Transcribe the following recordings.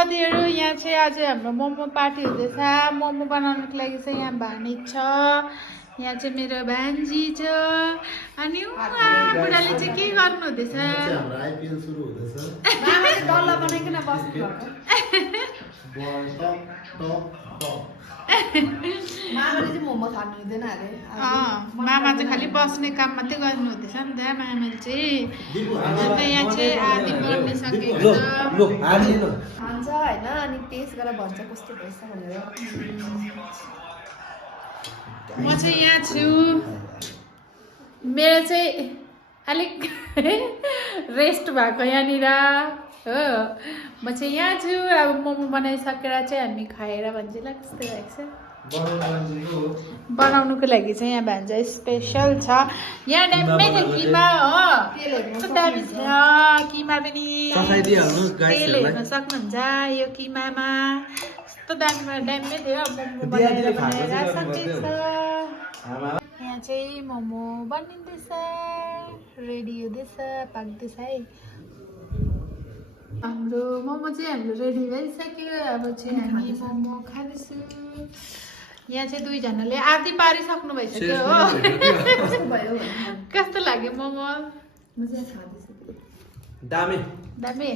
साथीहरू यहाँ चाहिँ आज हाम्रो मोमो पार्टी हुँदैछ मोमो बनाउनुको लागि चाहिँ यहाँ भानी छ यहाँ चाहिँ मेरो भान्जी छ अनि बुढाले चाहिँ के गर्नु हुँदैछ हाम्रो आइपिएल सुरु हुँदैछ मामाले बल्ल बनाइकन बस्नु भएको बल टप टप टप मामाले चाहिँ मोमो खानु हुँदैन अरे मामा चाहिँ खालि बस्ने काम मात्रै गर्नु हुँदैछ नि त मामाले चाहिँ अन्त यहाँ चाहिँ आदि बढ्न सकेको छ खान्छ होइन अनि टेस्ट गरेर भन्छ कस्तो भएछ भनेर म चाहिँ यहाँ छु मेरो चाहिँ अलिक रेस्ट भएको यहाँनिर हो म चाहिँ यहाँ छु अब मोमो बनाइसकेर चाहिँ हामी खाएर भन्छ ल कस्तो भएको छ बनाउनुको लागि चाहिँ यहाँ भान्जा स्पेसल छ यहाँ ड्याम्मै छ किमा हो कस्तो दामी छ किमा पनि तेल हेर्न सक्नुहुन्छ यो किमामा कस्तो दामी ड्याम्मै थियो मोमो बनाएर सकिन्छ यहाँ चाहिँ मोमो बनिँदैछ रेडी हुँदैछ पाक्दैछ है हाम्रो मोमो चाहिँ हाम्रो रेडी भइसक्यो अब चाहिँ हामी मोमो खाँदैछु यहाँ चाहिँ दुईजनाले आधी पारिसक्नु भइसक्यो हो कस्तो लाग्यो मोमो दामी दामी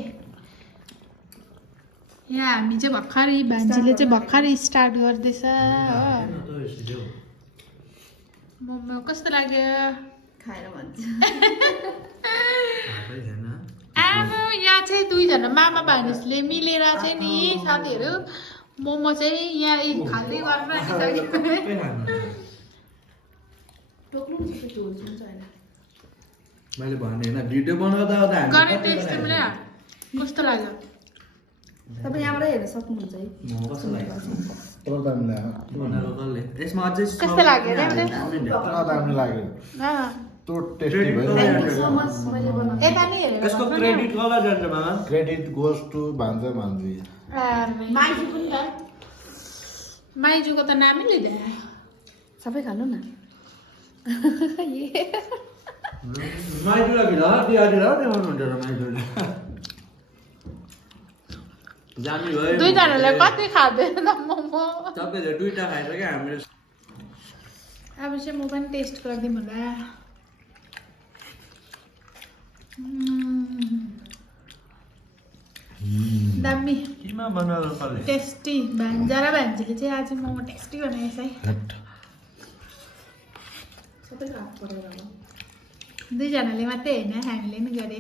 यहाँ हामी चाहिँ भर्खरै भान्जीले चाहिँ भर्खरै स्टार्ट गर्दैछ हो मोमो कस्तो लाग्यो खाएर भन्छ अब यहाँ चाहिँ दुईजना मामा भानिसले मिलेर चाहिँ नि साथीहरू मोमो चाहिँ यहाँ खाँदै गर्न मैले भने होइन भिडियो बनाउँदा गर्ने टेस्ट तिमीले कस्तो लाग्यो तपाईँ यहाँबाट हेर्न सक्नुहुन्छ है कस्तो लाग्यो यसमा अझै कस्तो लाग्यो दामी लाग्यो तो टेस्टी भयो यता नि हेरेर यसको क्रेडिट कसलाई जान्छ मामा क्रेडिट गोज टु भान्जा भान्जी माइजू पनि त माइजूको त नामै लिँदैन सबै खानु न माइजूलाई भिड दिहाडी देखाउनु हुन्छ र माइजूले जामी भयो दुईजनाले कति खाँदैन त मोमो सबैले दुईटा खाइछ क्या हामीले अब चाहिँ म पनि टेस्ट गरिदिउँ होला दामी किमा बनाएर पाले टेस्टी भान्जा र भान्जीले चाहिँ आज मोमो टेस्टी बनाएछ है सबै खानु पऱ्यो अब दुईजनाले मात्रै होइन हामीले पनि गरे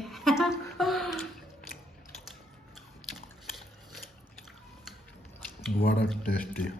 What a tasty.